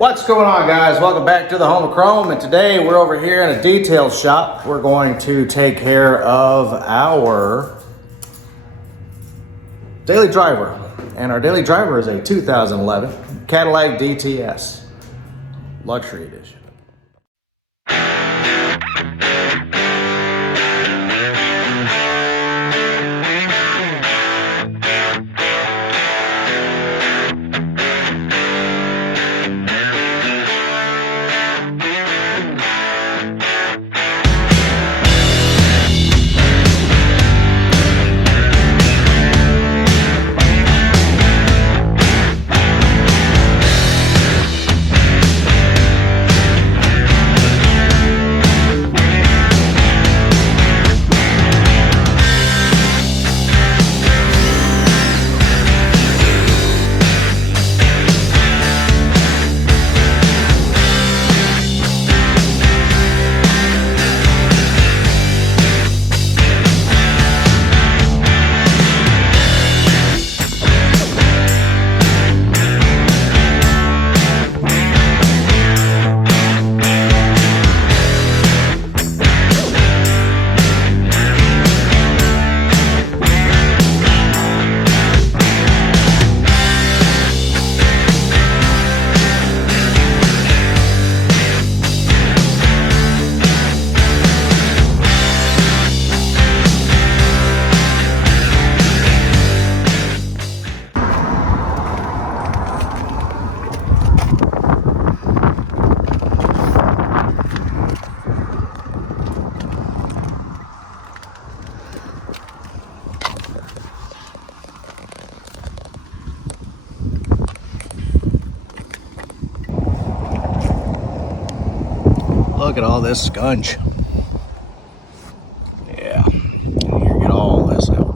What's going on, guys? Welcome back to the Home of Chrome, and today we're over here in a detail shop. We're going to take care of our daily driver, and our daily driver is a 2011 Cadillac DTS Luxury Edition. Look at all this scunch. Yeah, here, get all this out.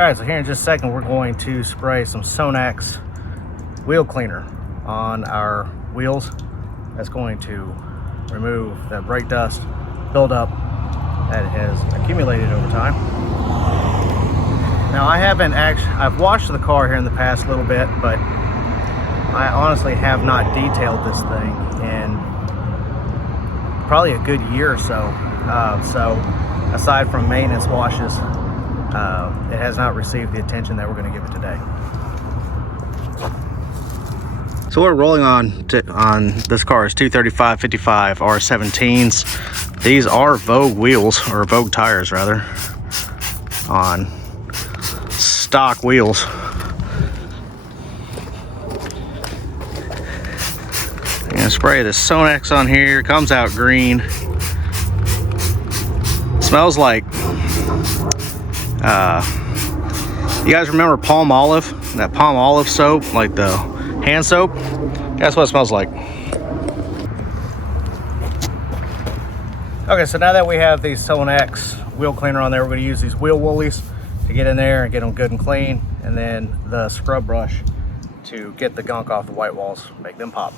Alright, so here in just a second we're going to spray some Sonax wheel cleaner on our wheels. That's going to remove that brake dust buildup that has accumulated over time. Now I've washed the car here in the past little bit, but I honestly have not detailed this thing in probably a good year or so. So aside from maintenance washes, it has not received the attention that we're going to give it today. So we're rolling on this car's 235/55 R17s. These are Vogue wheels, or Vogue tires rather, on stock wheels. I'm gonna spray this Sonax on here. Comes out green. Smells like you guys remember palm olive? That palm olive soap, like the hand soap? That's what it smells like. Okay, so now that we have the Sonax wheel cleaner on there, we're going to use these wheel woolies to get in there and get them good and clean, and then the scrub brush to get the gunk off the white walls, make them pop.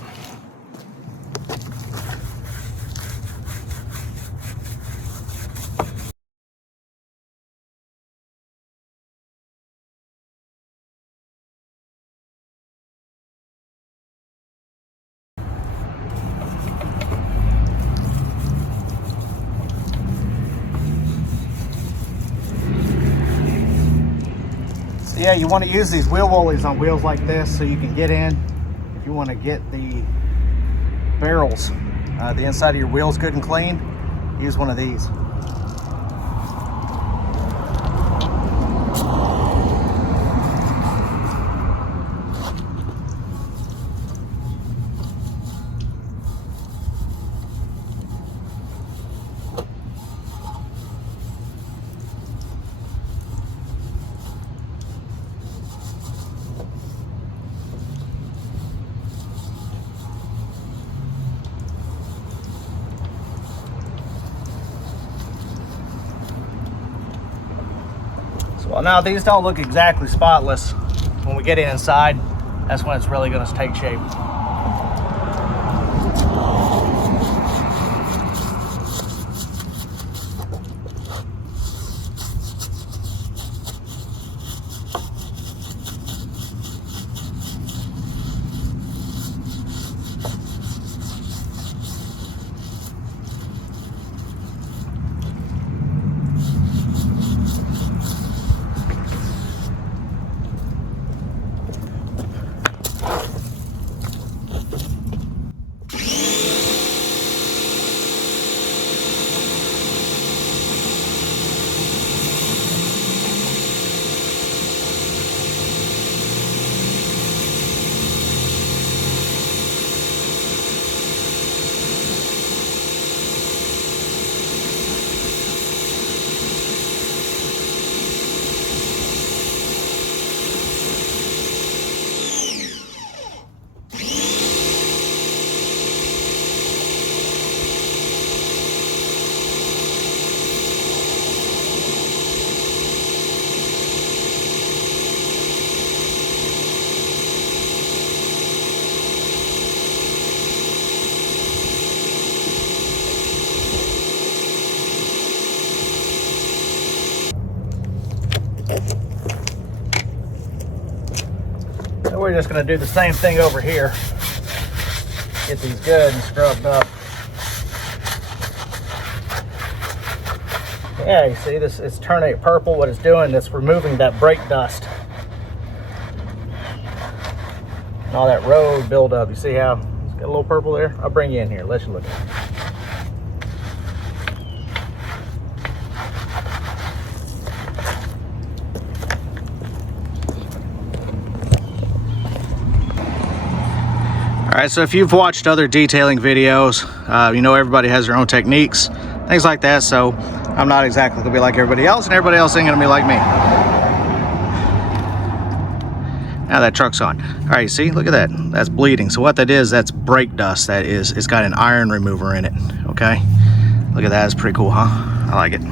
Yeah, you want to use these wheel woolies on wheels like this so you can get in. If you want to get the barrels, the inside of your wheels good and clean, use one of these. Well, now these don't look exactly spotless. When we get inside, that's when it's really going to take shape. So we're just going to do the same thing over here. Get these good and scrubbed up. Yeah, you see this, it's turning it purple. What it's doing, it's removing that brake dust and all that road buildup. You see how it's got a little purple there? I'll bring you in here, let you look at it. All right, so if you've watched other detailing videos, you know everybody has their own techniques, things like that, so I'm not exactly gonna be like everybody else, and everybody else ain't gonna be like me. Now that truck's on. All right, see, look at that, that's bleeding. So what that is, that's brake dust. That is, it's got an iron remover in it, okay? Look at that, it's pretty cool, huh? I like it.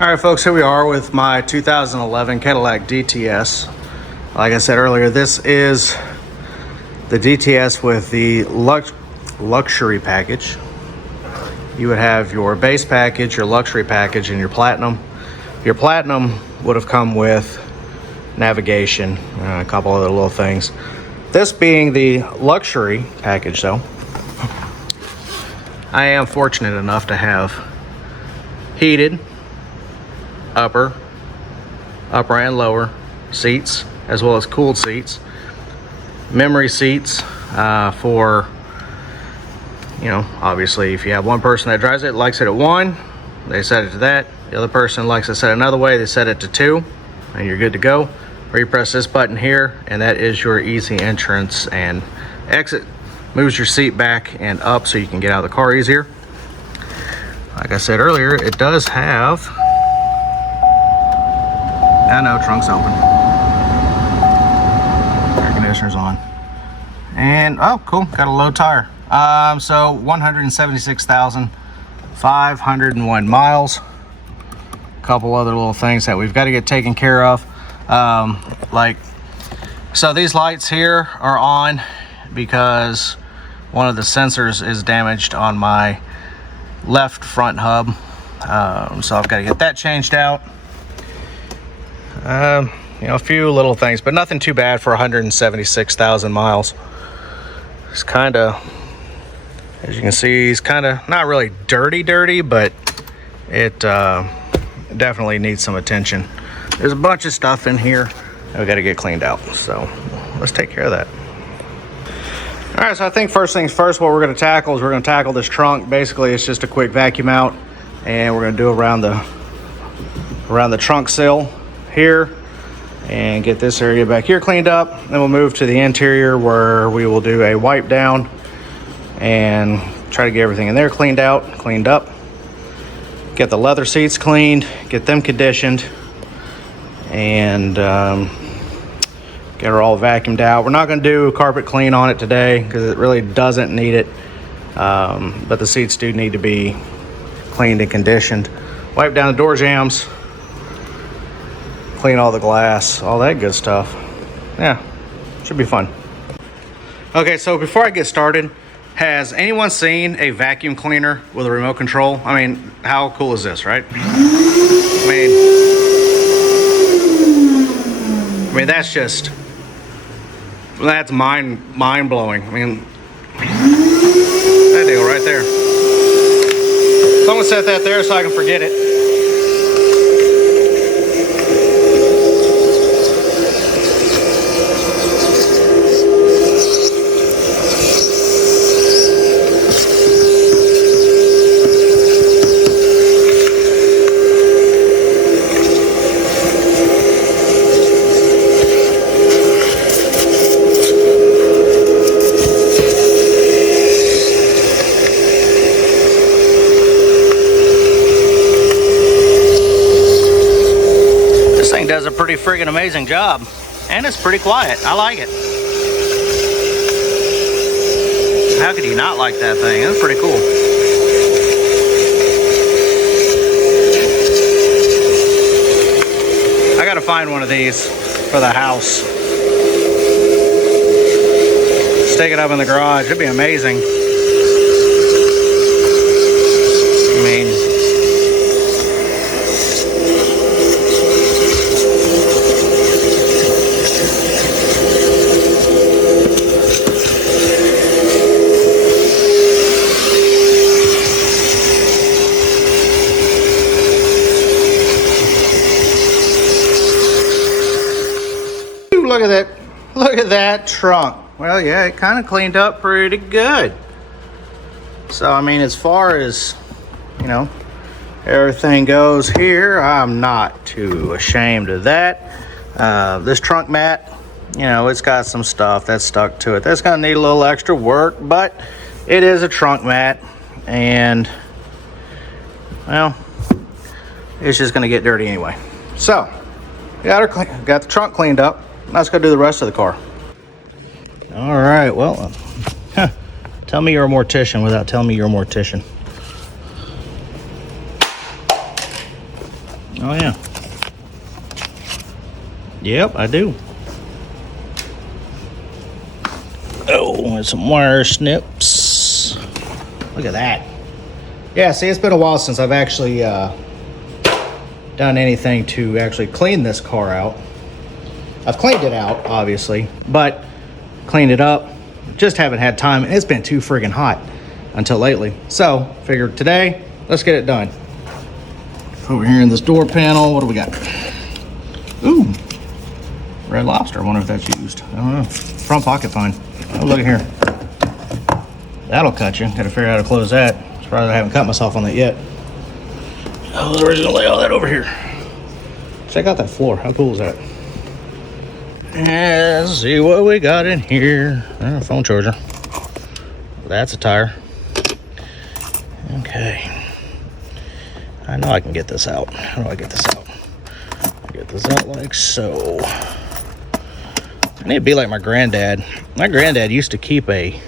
All right, folks, here we are with my 2011 Cadillac DTS. Like I said earlier, this is the DTS with the luxury package. You would have your base package, your luxury package, and your platinum. Your platinum would have come with navigation, a couple other little things. This being the luxury package, though, I am fortunate enough to have heated upper and lower seats, as well as cooled seats, memory seats for, you know, obviously if you have one person that drives it, likes it at 1, they set it to that. The other person likes it set another way, they set it to 2, and you're good to go. Or you press this button here, and that is your easy entrance and exit. Moves your seat back and up so you can get out of the car easier. Like I said earlier, it does have, I know, trunk's open, air conditioner's on, and oh cool, got a low tire. So 176,501 miles. A couple other little things that we've got to get taken care of, so these lights here are on because one of the sensors is damaged on my left front hub, so I've got to get that changed out. You know, a few little things, but nothing too bad for 176,000 miles. It's kind of, as you can see, he's kind of not really dirty, but it definitely needs some attention. There's a bunch of stuff in here that we got to get cleaned out, so let's take care of that. All right, so I think first things first, what we're going to tackle is we're going to tackle this trunk. Basically, it's just a quick vacuum out, and we're going to do around the trunk sill here and get this area back here cleaned up. Then we'll move to the interior where we will do a wipe down and try to get everything in there cleaned up. Get the leather seats cleaned, get them conditioned, and get her all vacuumed out. We're not going to do a carpet clean on it today because it really doesn't need it, but the seats do need to be cleaned and conditioned. Wipe down the door jambs, clean all the glass, all that good stuff. Yeah, should be fun. Okay, so before I get started, has anyone seen a vacuum cleaner with a remote control? I mean, how cool is this, right? I mean, that's mind-blowing. I mean, that deal right there. So I'm gonna set that there so I can forget it. Does a pretty friggin' amazing job, and it's pretty quiet. I like it. How could you not like that thing? It's pretty cool. I gotta find one of these for the house. Stick it up in the garage. It'd be amazing. I mean, look at that trunk. Well, yeah, it kind of cleaned up pretty good. So, I mean, as far as, you know, everything goes here, I'm not too ashamed of that. This trunk mat, you know, it's got some stuff that's stuck to it. That's gonna need a little extra work, but it is a trunk mat, and, well, it's just gonna get dirty anyway. So, got the trunk cleaned up. Let's go do the rest of the car. All right, well, tell me you're a mortician without telling me you're a mortician. Oh yeah. Yep, I do. Oh, and some wire snips. Look at that. Yeah, see, it's been a while since I've actually done anything to actually clean this car out. I've cleaned it out, obviously, but cleaned it up. Just haven't had time, and it's been too friggin' hot until lately. So, figured today, let's get it done. Over here in this door panel, what do we got? Ooh, Red Lobster. I wonder if that's used. I don't know. Front pocket fine. Oh, look at here. That'll cut you. Gotta figure out how to close that. Surprised I haven't cut myself on that yet. I was originally lay all that over here. Check out that floor. How cool is that? And let's see what we got in here. Phone charger. That's a tire. Okay. I know I can get this out. How do I get this out? Get this out like so. I need to be like my granddad. My granddad used to keep a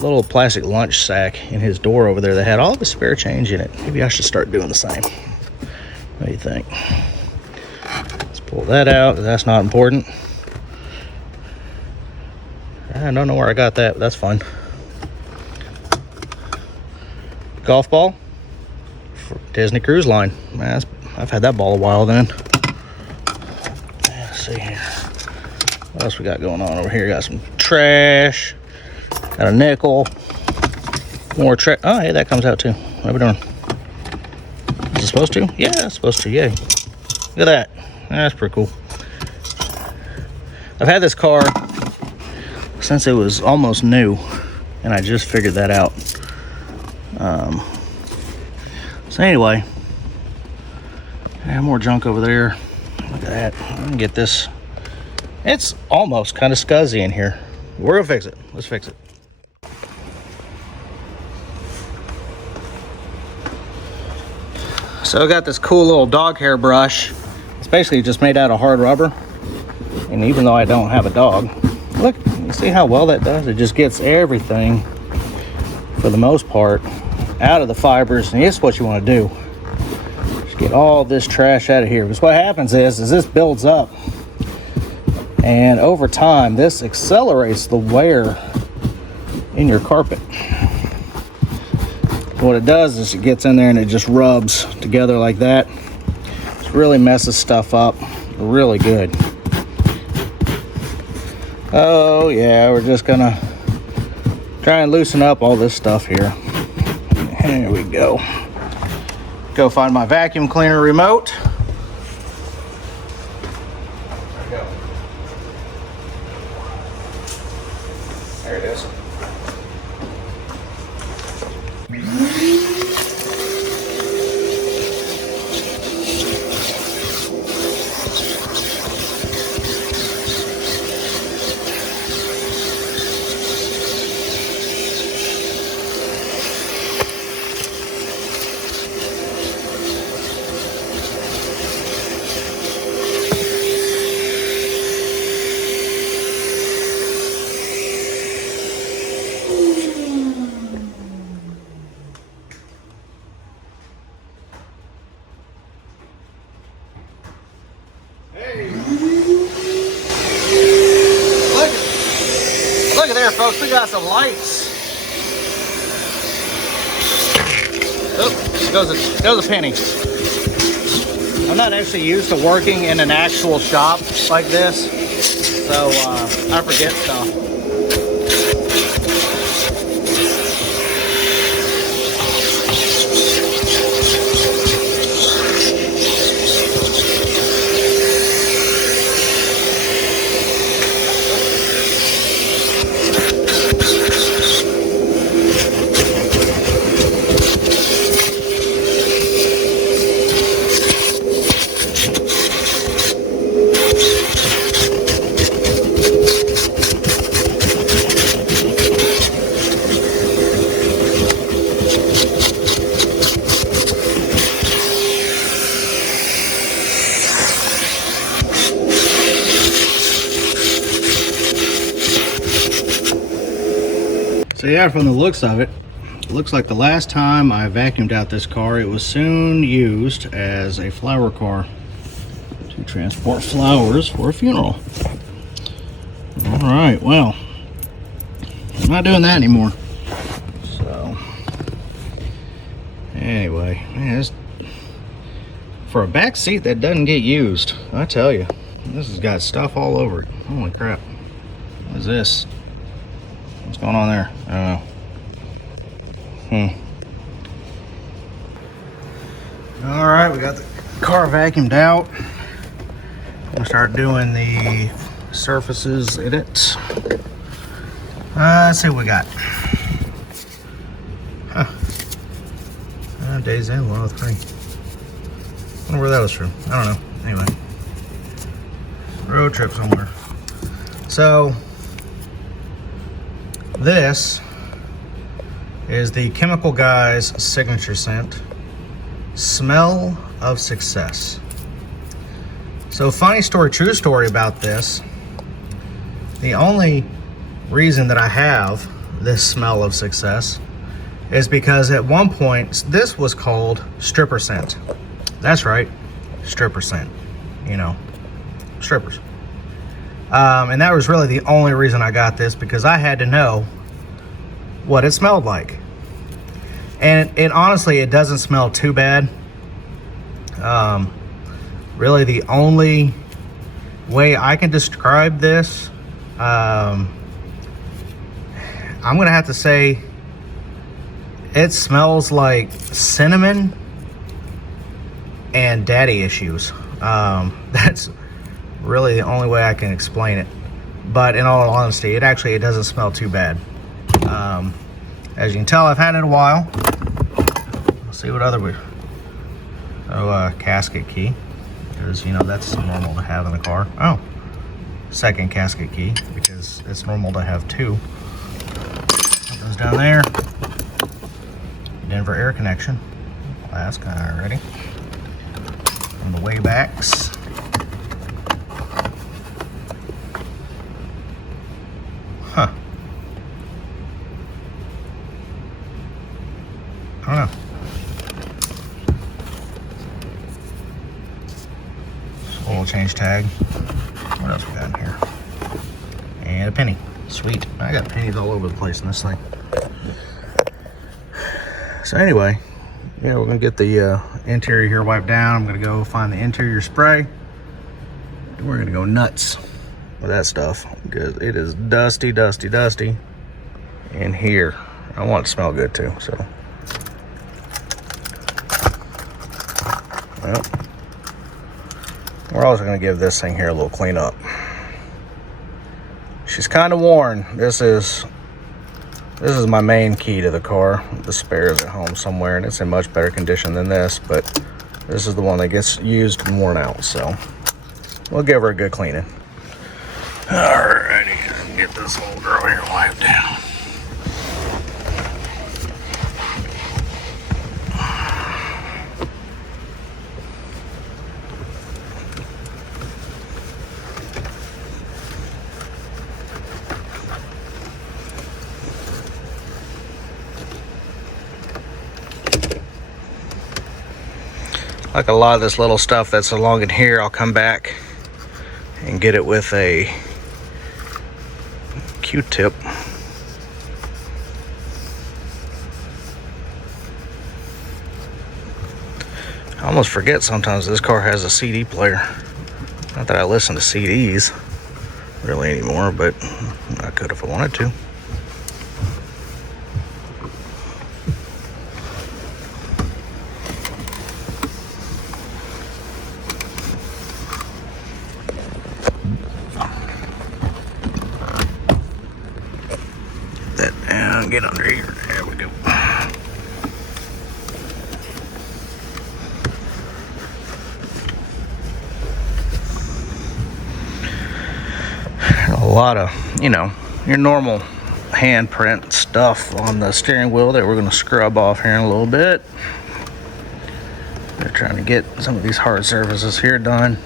little plastic lunch sack in his door over there that had all the spare change in it. Maybe I should start doing the same. What do you think? Let's pull that out. That's not important. I don't know where I got that, but that's fine. Golf ball for Disney Cruise Line. Man, I've had that ball a while then. Let's see here. What else we got going on over here? Got some trash. Got a nickel. More trash. Oh, hey, that comes out too. What are we doing? Is it supposed to? Yeah, it's supposed to. Yay. Look at that. That's pretty cool. I've had this car since it was almost new, and I just figured that out. So anyway, I have more junk over there. Look at that. I can get this. It's almost kind of scuzzy in here. We're gonna fix it. Let's fix it. So I got this cool little dog hair brush. It's basically just made out of hard rubber. And even though I don't have a dog, look, you see how well that does? It just gets everything, for the most part, out of the fibers. And here's what you want to do. Just get all this trash out of here. Because what happens is this builds up. And over time, this accelerates the wear in your carpet. What it does is it gets in there and it just rubs together like that. It really messes stuff up really good. Oh yeah, we're just gonna try and loosen up all this stuff here. Here we go. Go find my vacuum cleaner remote. There it is. Look at there, folks. We got some lights. Oh, goes a penny. I'm not actually used to working in an actual shop like this, so I forget stuff. So yeah, from the looks of it, looks like the last time I vacuumed out this car, it was soon used as a flower car to transport flowers for a funeral. All right, well, I'm not doing that anymore. So, anyway, man, for a back seat that doesn't get used, I tell you, this has got stuff all over it. Holy crap. What is this? What's going on there? I don't know. All right, we got the car vacuumed out. I'm gonna start doing the surfaces in it. Let's see what we got. Days in 103. I wonder where that was from. I don't know. Anyway, road trip somewhere. So this is the Chemical Guy's signature scent, Smell of Success. So funny story, true story about this. The only reason that I have this Smell of Success is because at one point this was called stripper scent. That's right, stripper scent, you know, strippers. And that was really the only reason I got this, because I had to know what it smelled like. And it honestly, it doesn't smell too bad. Really the only way I can describe this, I'm gonna have to say it smells like cinnamon and daddy issues. That's really the only way I can explain it. But in all honesty, it doesn't smell too bad. As you can tell, I've had it a while. Let's see what other we. Casket key, because you know that's normal to have in the car. Oh, second casket key, because it's normal to have two. Put those down there. Denver air connection. That's kind of ready. On the way backs. Huh. I don't know. Oil change tag. What else we got in here? And a penny. Sweet. I got pennies all over the place in this thing. So anyway, yeah, we're gonna get the interior here wiped down. I'm gonna go find the interior spray. And we're gonna go nuts with that stuff, because it is dusty, dusty, dusty in here. I want it to smell good too, so. Well, we're also gonna give this thing here a little clean up. She's kind of worn. This is my main key to the car. The spare is at home somewhere, and it's in much better condition than this, but this is the one that gets used and worn out, so we'll give her a good cleaning. Alrighty, get this whole girl here wiped down. Like a lot of this little stuff that's along in here, I'll come back and get it with a Q-tip. I almost forget sometimes this car has a CD player. Not that I listen to CDs really anymore, but I could if I wanted to. Get under here. There we go. A lot of, you know, your normal handprint stuff on the steering wheel that we're going to scrub off here in a little bit. We're trying to get some of these hard surfaces here done.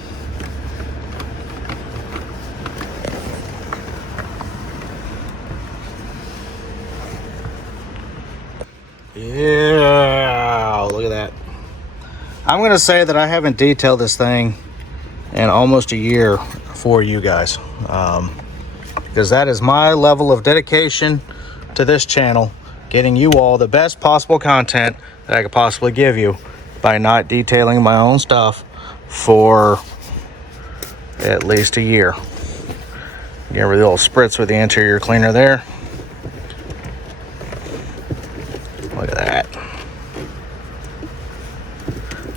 Yeah, look at that. I'm gonna say that I haven't detailed this thing in almost a year for you guys, because that is my level of dedication to this channel, getting you all the best possible content that I could possibly give you by not detailing my own stuff for at least a year. Give her the little spritz with the interior cleaner there. Look at that.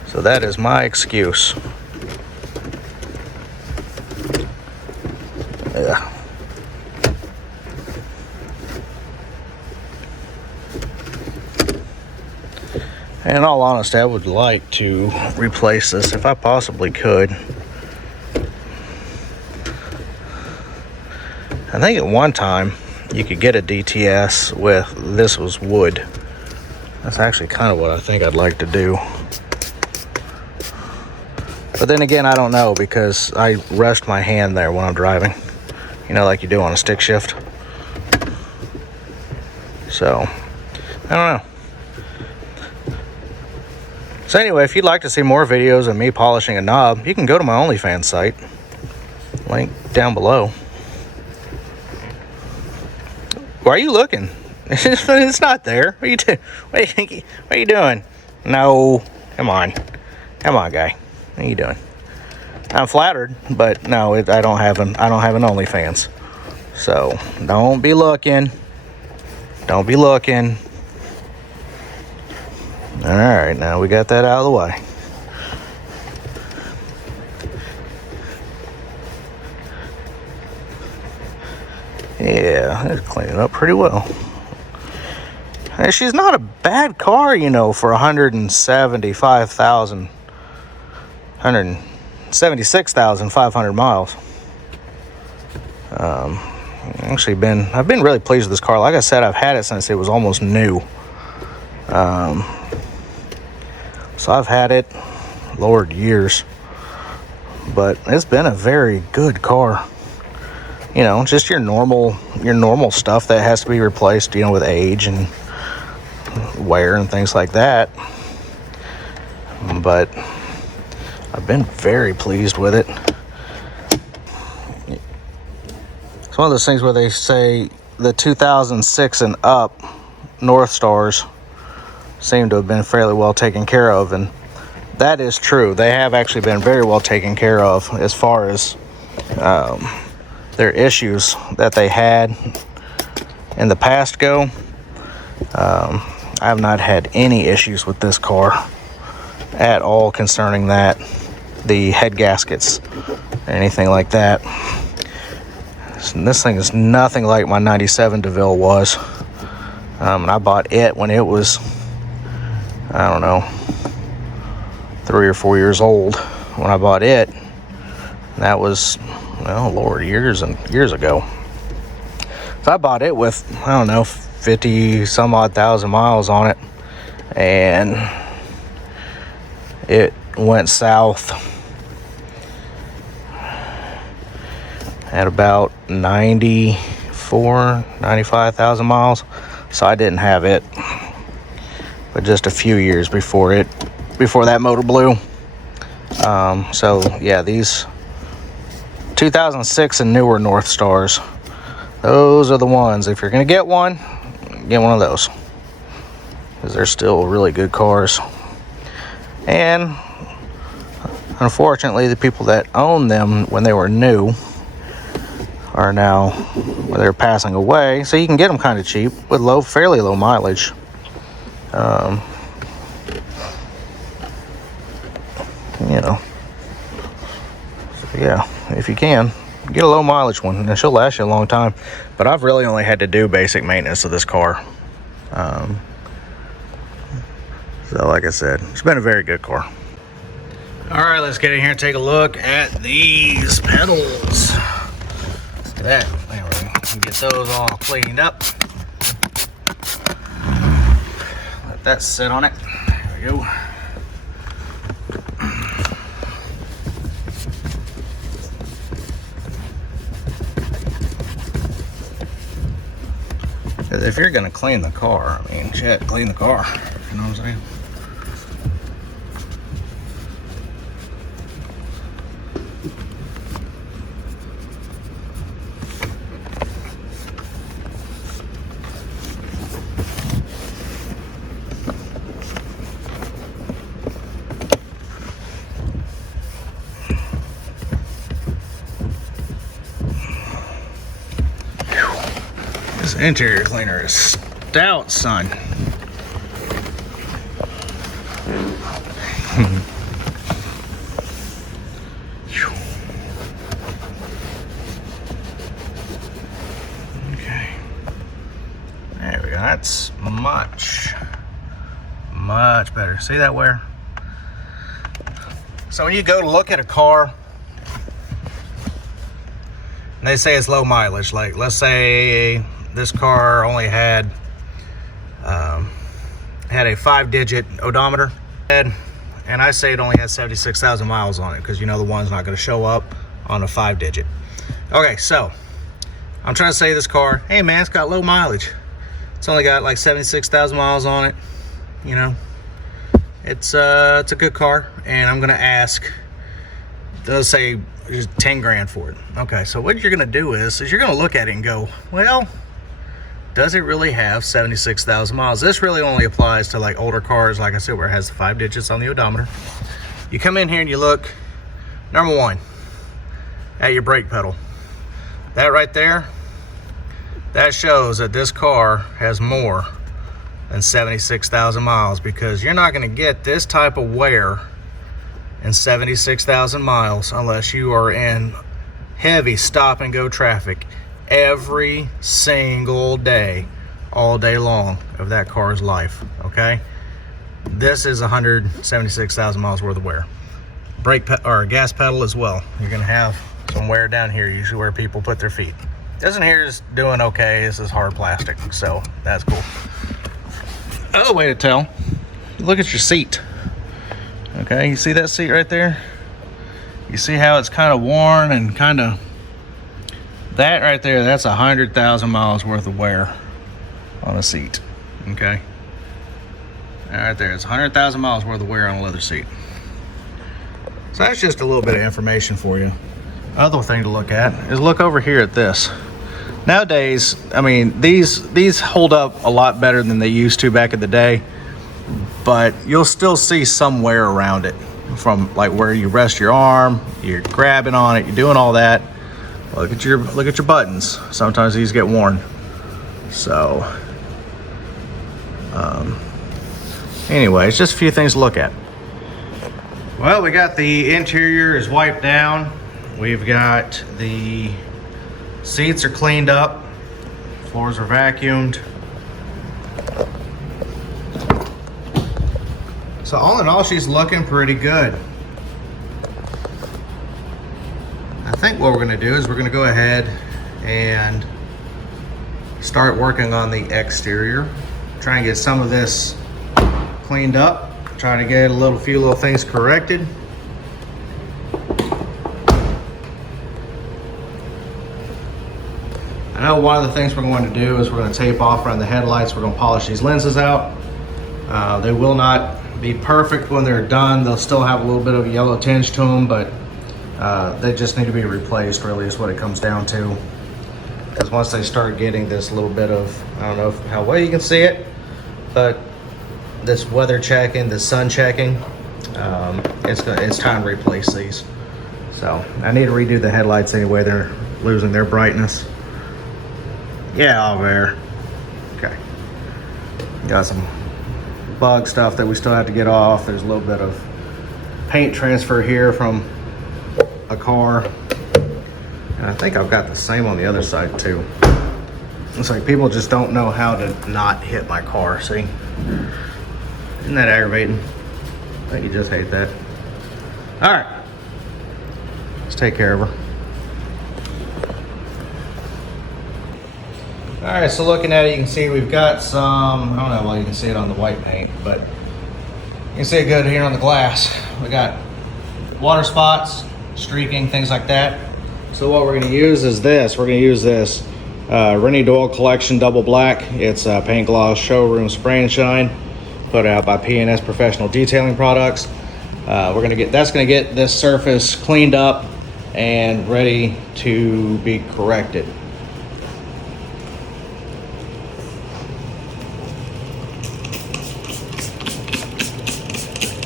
So that is my excuse. Yeah. And in all honesty, I would like to replace this if I possibly could. I think at one time you could get a DTS with this was wood. That's actually kind of what I think I'd like to do. But then again, I don't know, because I rest my hand there when I'm driving. You know, like you do on a stick shift. So, I don't know. So anyway, if you'd like to see more videos of me polishing a knob, you can go to my OnlyFans site. Link down below. Why are you looking? It's not there. What are you doing? What are you doing? No. Come on. Come on, guy. What are you doing? I'm flattered, but no, I don't have an OnlyFans. So don't be looking. Don't be looking. All right, now we got that out of the way. Yeah, it's cleaning up pretty well. And she's not a bad car, you know, for 176,500 miles. I've been really pleased with this car. Like I said, I've had it since it was almost new. So I've had it, Lord, years. But it's been a very good car. You know, just your normal stuff that has to be replaced, you know, with age and wear and things like that. But I've been very pleased with it. It's one of those things where they say the 2006 and up North Stars seem to have been fairly well taken care of, and that is true. They have actually been very well taken care of as far as their issues that they had in the past go. I have not had any issues with this car at all concerning that, the head gaskets, anything like that. This thing is nothing like my 97 DeVille was. And I bought it when it was, I don't know, 3 or 4 years old when I bought it. That was, well, Lord, years and years ago. So I bought it with, I don't know, 50 some odd thousand miles on it, and it went south at about 95,000 miles. So I didn't have it but just a few years before that motor blew. So yeah, these 2006 and newer North Stars, those are the ones. If you're gonna get one of those, because they're still really good cars. And unfortunately, the people that owned them when they were new are now, well, they're passing away, so you can get them kind of cheap with fairly low mileage. You know, so yeah, if you can, get a low mileage one, and she'll last you a long time. But I've really only had to do basic maintenance of this car. So like I said, it's been a very good car. All right, let's get in here and take a look at these pedals. Look at that. There we go. Get those all cleaned up. Let that sit on it. There we go. If you're gonna clean the car, I mean, shit, clean the car. You know what I'm saying? This interior cleaner is stout, son. Okay. There we go. That's much better. See that wear? So when you go to look at a car, and they say it's low mileage, like let's say this car only had a 5-digit odometer, and I say it only has 76,000 miles on it, because you know the one's not going to show up on a 5-digit. Okay, so I'm trying to say this car, hey man, it's got low mileage. It's only got like 76,000 miles on it. You know, it's a good car, and I'm gonna ask, let's say 10 grand for it. Okay, so what you're gonna do is you're gonna look at it and go, well, does it really have 76,000 miles? This really only applies to like older cars, like I said, where it has the 5 digits on the odometer. You come in here and you look, number one, at your brake pedal. That right there, that shows that this car has more than 76,000 miles, because you're not going to get this type of wear in 76,000 miles unless you are in heavy stop and go traffic every single day, all day long of that car's life. Okay, this is 176,000 miles worth of wear. Brake or gas pedal as well, you're going to have some wear down here, usually where people put their feet. This in here is doing okay. This is hard plastic, so that's cool. Other way to tell, look at your seat. Okay, you see that seat right there? You see how it's kind of worn and kind of, that right there, that's 100,000 miles worth of wear on a seat. Okay, that right there, it's 100,000 miles worth of wear on a leather seat. So that's just a little bit of information for you. Other thing to look at is look over here at this. Nowadays, I mean, these hold up a lot better than they used to back in the day, but you'll still see some wear around it, from like where you rest your arm, you're grabbing on it, you're doing all that. Look at your buttons. Sometimes these get worn. So anyway, it's just a few things to look at. Well, we got the interior is wiped down. We've got the seats are cleaned up, floors are vacuumed. So all in all, she's looking pretty good. I think what we're gonna do is we're gonna go ahead and start working on the exterior. Try and get some of this cleaned up. Try to get a few little things corrected. I know one of the things we're going to do is we're going to tape off around the headlights. We're going to polish these lenses out. They will not be perfect when they're done. They'll still have a little bit of a yellow tinge to them, but they just need to be replaced, really, is what it comes down to. Because once they start getting this little bit of, I don't know how well you can see it, but this weather checking, the sun checking, it's time to replace these. So I need to redo the headlights anyway. They're losing their brightness. Yeah, over there. Okay. Got some bug stuff that we still have to get off. There's a little bit of paint transfer here from a car. And I think I've got the same on the other side too. It's like people just don't know how to not hit my car, see? Isn't that aggravating? I think you just hate that. All right. Let's take care of her. All right, so looking at it, you can see we've got some, I don't know why you can see it on the white paint, but you can see it good here on the glass. We got water spots, streaking, things like that. So what we're gonna use is this. We're gonna use this Rennie Doyle Collection Double Black. It's paint gloss showroom spray and shine, put out by P&S Professional Detailing Products. That's gonna get this surface cleaned up and ready to be corrected.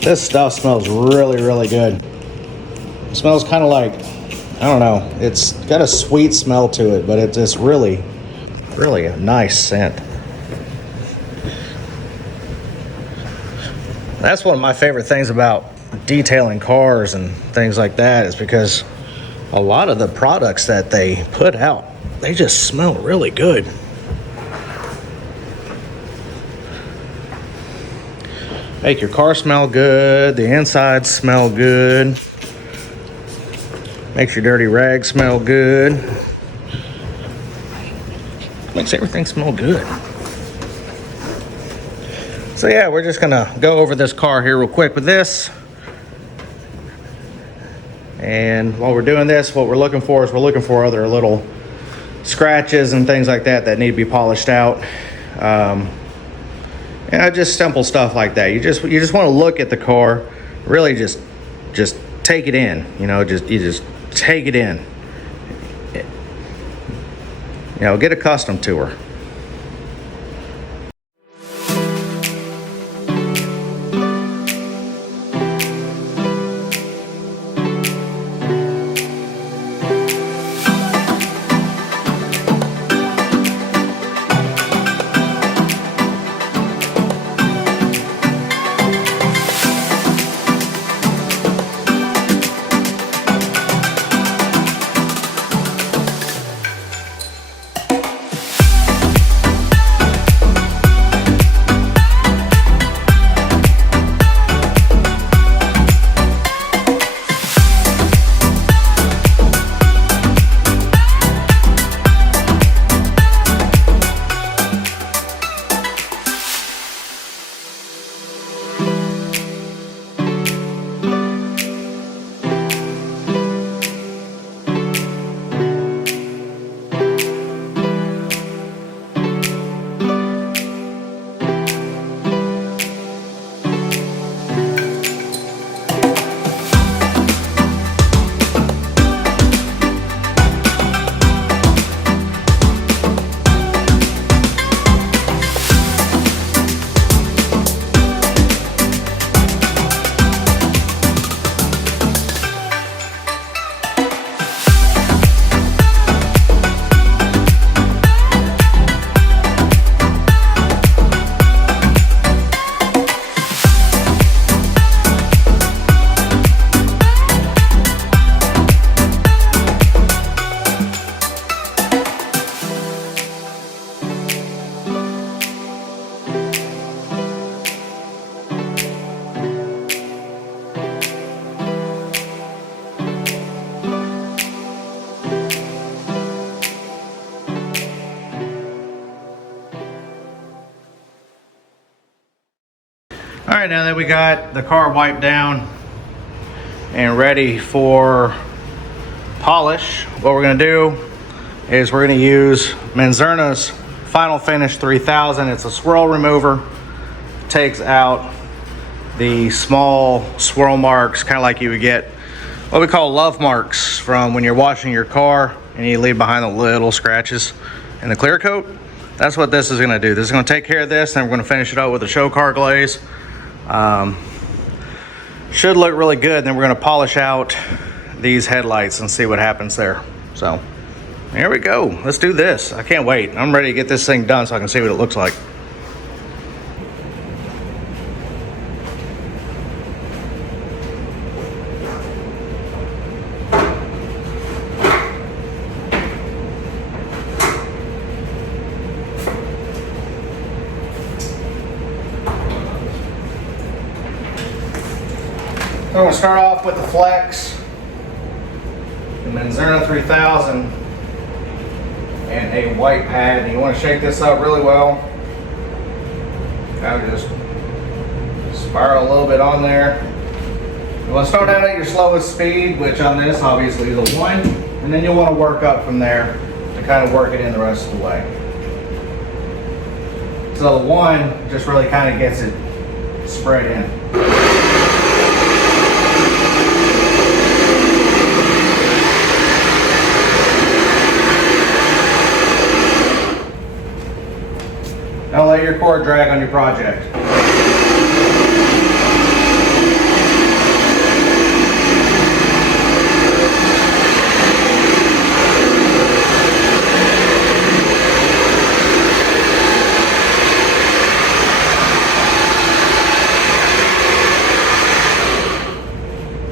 This stuff smells really, really good. It smells kind of like, I don't know, it's got a sweet smell to it, but it's just really, really a nice scent. That's one of my favorite things about detailing cars and things like that, is because a lot of the products that they put out, they just smell really good. Make your car smell good, the inside smell good. Makes your dirty rags smell good. Makes everything smell good. So yeah, we're just gonna go over this car here real quick with this. And while we're doing this, what we're looking for is other little scratches and things like that that need to be polished out. Just simple stuff like that. You just want to look at the car, really just take it in. You just take it in. Get accustomed to her. All right, now that we got the car wiped down and ready for polish, what we're gonna do is we're gonna use Manzurna's Final Finish 3000. It's a swirl remover. Takes out the small swirl marks, kind of like you would get what we call love marks from when you're washing your car and you leave behind the little scratches in the clear coat. That's what this is gonna do. This is gonna take care of this, and we're gonna finish it out with a show car glaze. Should look really good. Then we're gonna polish out these headlights and see what happens there. So here we go. Let's do this. I can't wait. I'm ready to get this thing done so I can see what it looks like. So I'm going to start off with the Flex, the Manzurna 3000, and a white pad. And you want to shake this up really well. Kind of just spiral a little bit on there. You want to start out at your slowest speed, which on this obviously is a 1, and then you'll want to work up from there to and kind of work it in the rest of the way. So the one just really kind of gets it spread in. Don't let your cord drag on your project.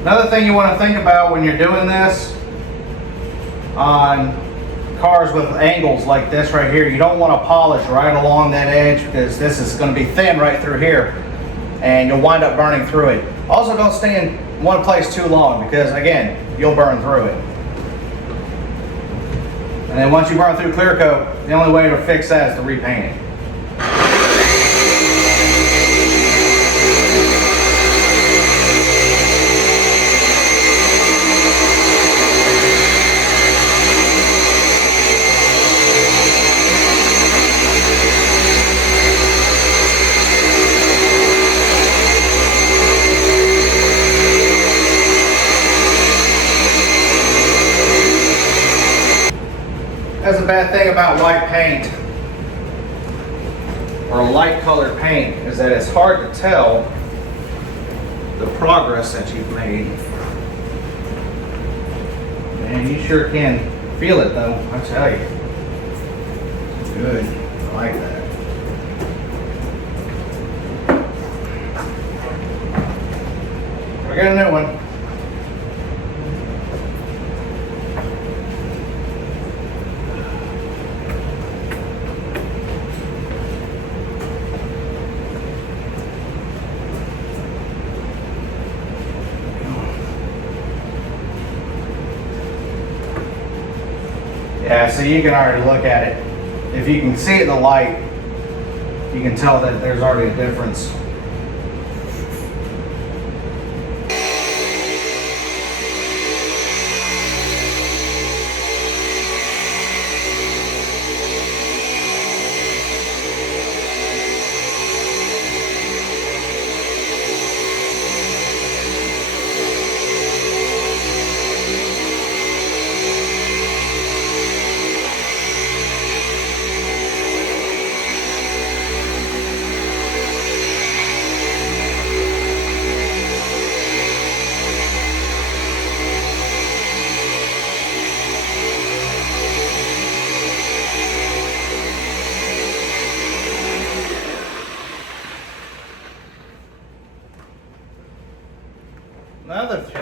Another thing you want to think about when you're doing this on cars with angles like this right here, you don't want to polish right along that edge because this is going to be thin right through here and you'll wind up burning through it. Also, don't stay in one place too long because again, you'll burn through it. And then once you burn through clear coat, the only way to fix that is to repaint it. That's the bad thing about white paint or light colored paint is that it's hard to tell the progress that you've made. And you sure can feel it though, I tell you. Good, I like that. We got a new one. Yeah, so you can already look at it. If you can see it in the light, you can tell that there's already a difference.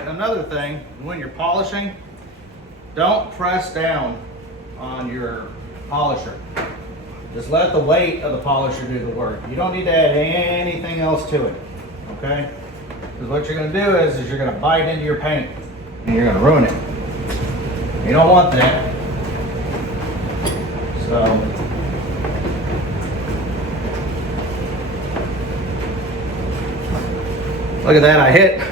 Another thing, when you're polishing, don't press down on your polisher. Just let the weight of the polisher do the work. You don't need to add anything else to it, okay? Because what you're going to do is you're going to bite into your paint and you're going to ruin it. You don't want that. So, look at that, I hit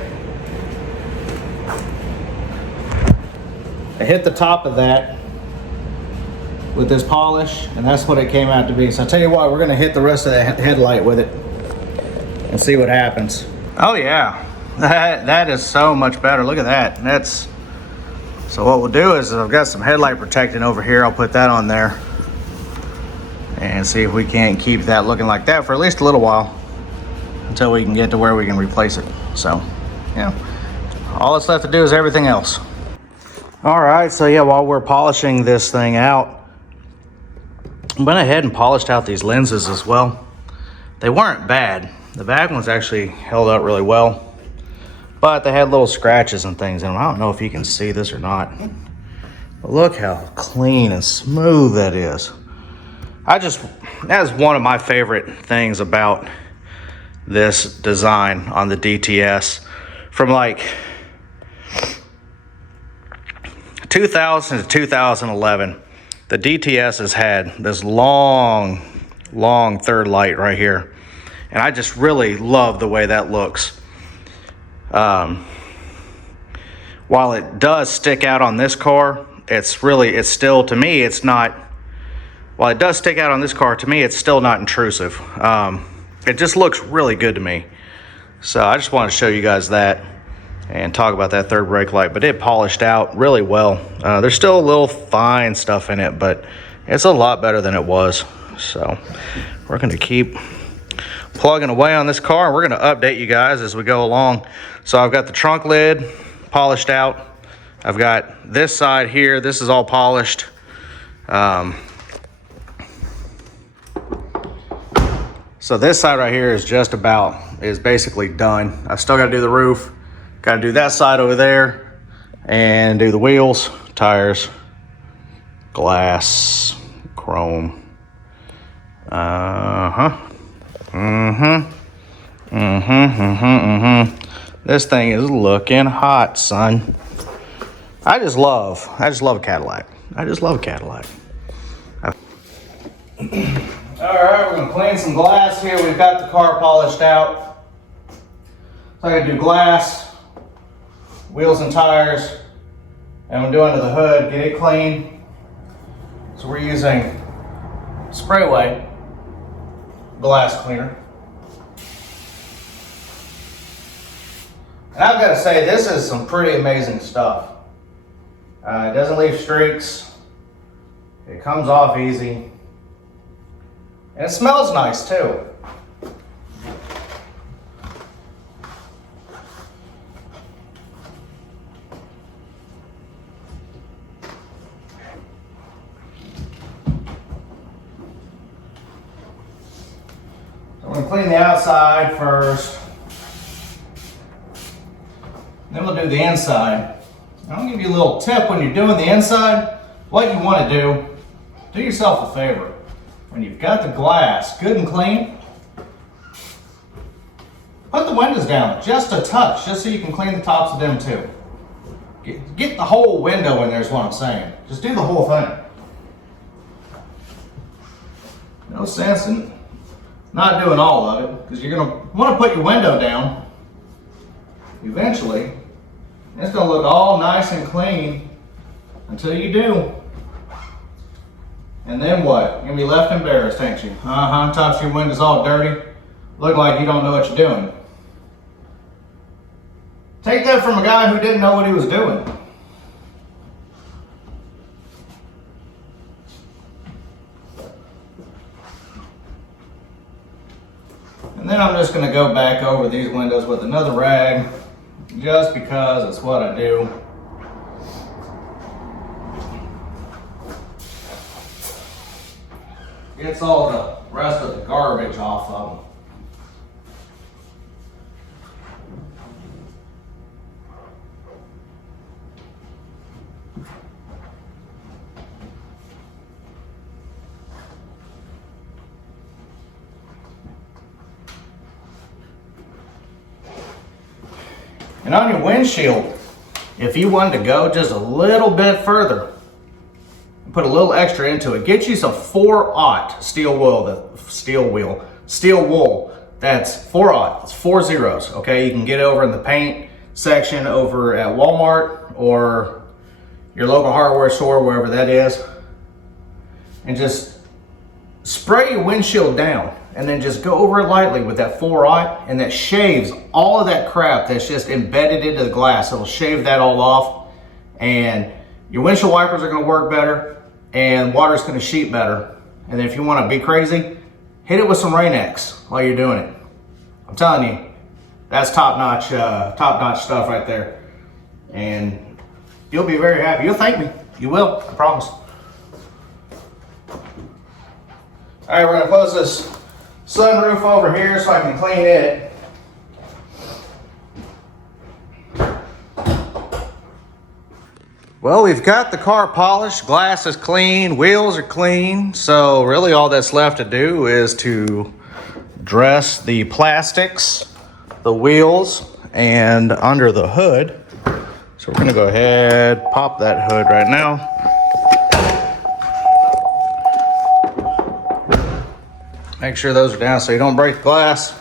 the top of that with this polish, and that's what it came out to be. So I'll tell you what, we're gonna hit the rest of the headlight with it and see what happens. Oh yeah, that is so much better. Look at that. So what we'll do is I've got some headlight protectant over here. I'll put that on there and see if we can't keep that looking like that for at least a little while until we can get to where we can replace it. So yeah, all that's left to do is everything else. All right, so yeah, while we're polishing this thing out, I went ahead and polished out these lenses as well. They weren't bad. The back ones actually held up really well, but they had little scratches and things in them. I don't know if you can see this or not, but look how clean and smooth that is. That is one of my favorite things about this design on the DTS. From like 2000 to 2011, the DTS has had this long third light right here, and I just really love the way that looks. While it does stick out on this car, it's still, to me, it's not, while it does stick out on this car, to me, it's still not intrusive. It just looks really good to me. So I just want to show you guys that and talk about that third brake light, but it polished out really well. There's still a little fine stuff in it, but it's a lot better than it was. So we're going to keep plugging away on this car, and we're going to update you guys as we go along. So I've got the trunk lid polished out. I've got this side here. This is all polished. So this side right here is basically done. I've still got to do the roof. Got to do that side over there and do the wheels, tires, glass, chrome. This thing is looking hot, son. I just love a Cadillac. I just love a Cadillac. All right, we're gonna clean some glass here. We've got the car polished out. So I gotta do glass, wheels and tires, and we'll do under the hood, get it clean. So we're using Sprayway glass cleaner. And I've got to say, this is some pretty amazing stuff. It doesn't leave streaks. It comes off easy. And it smells nice too. So we're going to clean the outside first. Then we'll do the inside. I'll give you a little tip when you're doing the inside. What you want to do yourself a favor. When you've got the glass good and clean, put the windows down just a touch, just so you can clean the tops of them too. Get the whole window in there is what I'm saying. Just do the whole thing. No sense in not doing all of it, because you're going to want to put your window down eventually. It's going to look all nice and clean until you do. And then what? You're going to be left embarrassed, ain't you? Tops of your window's all dirty. Look like you don't know what you're doing. Take that from a guy who didn't know what he was doing. And then I'm just going to go back over these windows with another rag, just because it's what I do. Gets all the rest of the garbage off of them. And on your windshield, if you wanted to go just a little bit further, put a little extra into it, get you some 4/0 steel wool. That's 4/0, it's 4 zeros, okay? You can get it over in the paint section over at Walmart or your local hardware store, wherever that is. And just spray your windshield down and then just go over it lightly with that 4/0, and that shaves all of that crap that's just embedded into the glass. It'll shave that all off, and your windshield wipers are going to work better, and water's going to sheet better. And then if you want to be crazy, hit it with some Rain-X while you're doing it. I'm telling you, that's top-notch stuff right there. And you'll be very happy. You'll thank me. You will, I promise. All right, we're going to close this sunroof over here so I can clean it. Well, we've got the car polished, glass is clean, wheels are clean, so really all that's left to do is to dress the plastics, the wheels, and under the hood. So we're gonna go ahead, pop that hood right now. Make sure those are down so you don't break the glass.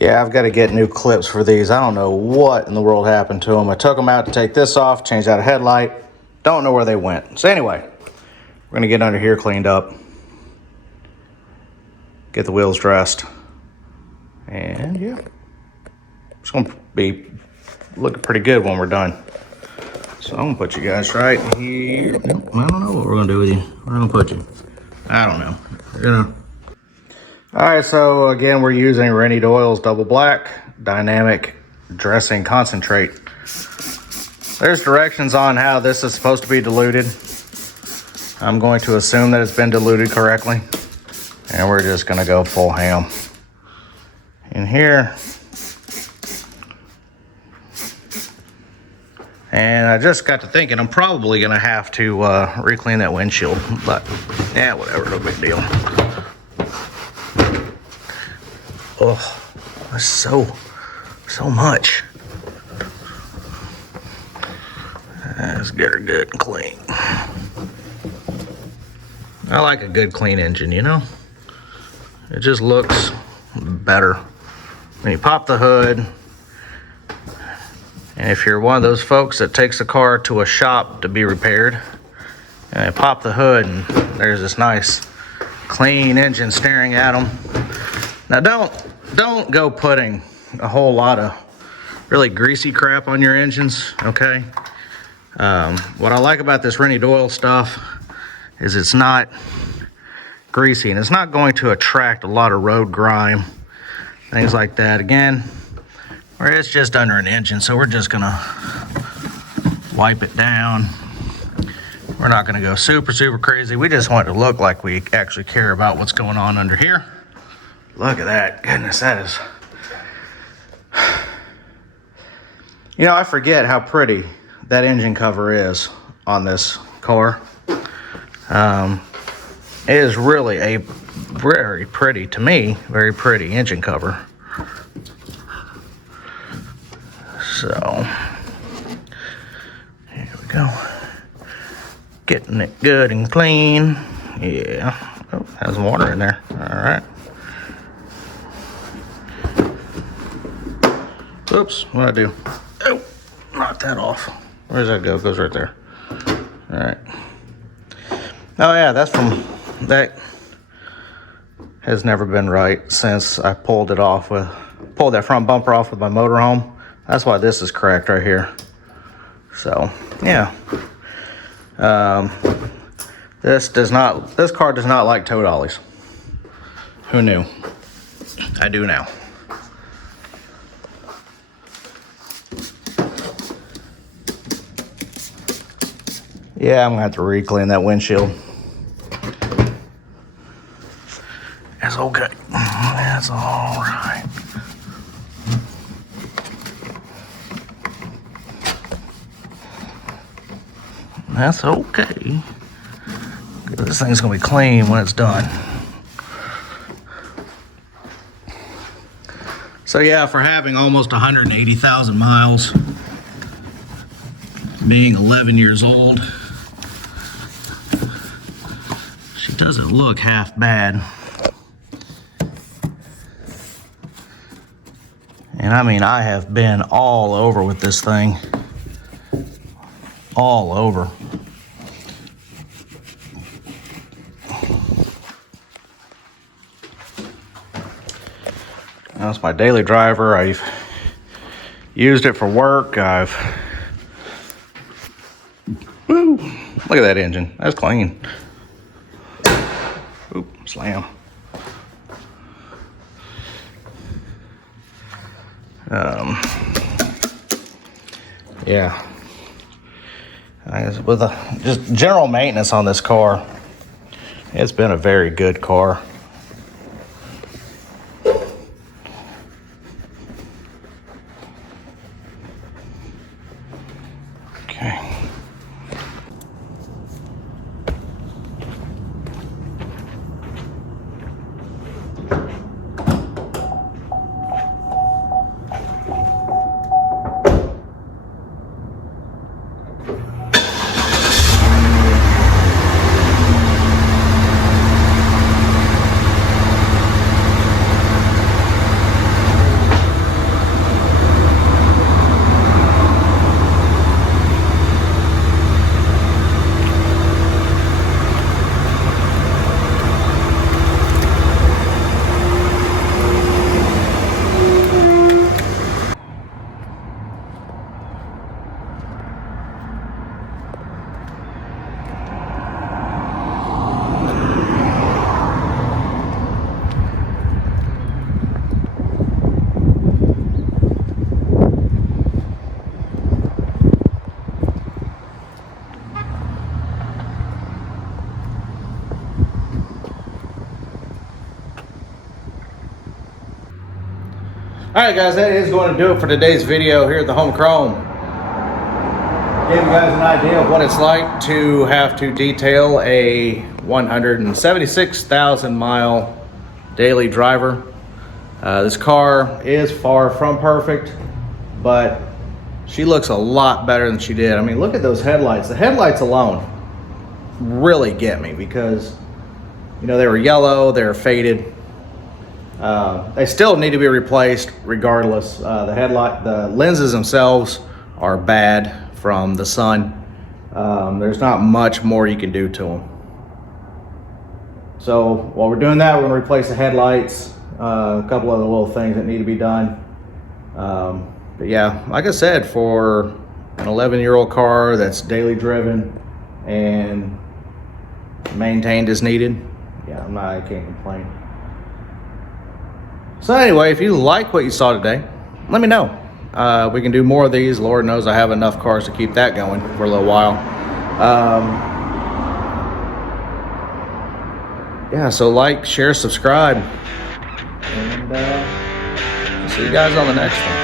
Yeah, I've got to get new clips for these. I don't know what in the world happened to them. I took them out to take this off, changed out a headlight. Don't know where they went. So anyway, we're going to get under here cleaned up. Get the wheels dressed. And yeah, it's going to be looking pretty good when we're done. So I'm going to put you guys right here. I don't know what we're going to do with you. Where am I going to put you? I don't know. All right, so again, we're using Rennie Doyle's Double Black Dynamic Dressing Concentrate. There's directions on how this is supposed to be diluted. I'm going to assume that it's been diluted correctly. And we're just gonna go full ham. In here. And I just got to thinking, I'm probably gonna have to re-clean that windshield, but yeah, whatever, no big deal. Oh, that's so much. Let's get her good and clean. I like a good clean engine, you know? It just looks better. When you pop the hood, and if you're one of those folks that takes the car to a shop to be repaired, and they pop the hood and there's this nice clean engine staring at them. Now don't go putting a whole lot of really greasy crap on your engines, okay? What I like about this Rennie Doyle stuff is it's not greasy and it's not going to attract a lot of road grime, things like that. Again, where it's just under an engine, so we're just gonna wipe it down. We're not gonna go super crazy. We just want it to look like we actually care about what's going on under here. Look at that, goodness, that is... You know, I forget how pretty that engine cover is on this car. It is really a very pretty, to me, very pretty engine cover. So, here we go. Getting it good and clean. Yeah. Oh, has some water in there. All right. Oops, what'd I do? Oh, knock that off. Where does that go? It goes right there. All right. Oh yeah, that's from, that has never been right since I pulled that front bumper off with my motorhome. That's why this is cracked right here. So, yeah. This car does not like tow dollies. Who knew? I do now. Yeah, I'm gonna have to re-clean that windshield. That's okay. That's all right. That's okay. This thing's gonna be clean when it's done. So yeah, for having almost 180,000 miles, being 11 years old, she doesn't look half bad. And I mean, I have been all over with this thing. All over. That's my daily driver. I've used it for work. Woo, look at that engine. That's clean. Oop, slam. Yeah. With just general maintenance on this car, it's been a very good car. Okay. Alright guys, that is going to do it for today's video here at the Home Chrome. Give you guys an idea of what it's like to have to detail a 176,000 mile daily driver. This car is far from perfect, but she looks a lot better than she did. I mean, look at those headlights. The headlights alone really get me because, you know, they were yellow, they were faded. They still need to be replaced regardless. The lenses themselves are bad from the sun. There's not much more you can do to them. So while we're doing that, we're gonna replace the headlights, a couple other little things that need to be done. But yeah, like I said, for an 11-year-old car that's daily driven and maintained as needed, yeah, I can't complain. So anyway, if you like what you saw today, let me know. We can do more of these. Lord knows I have enough cars to keep that going for a little while. Yeah, so like, share, subscribe, and see you guys on the next one.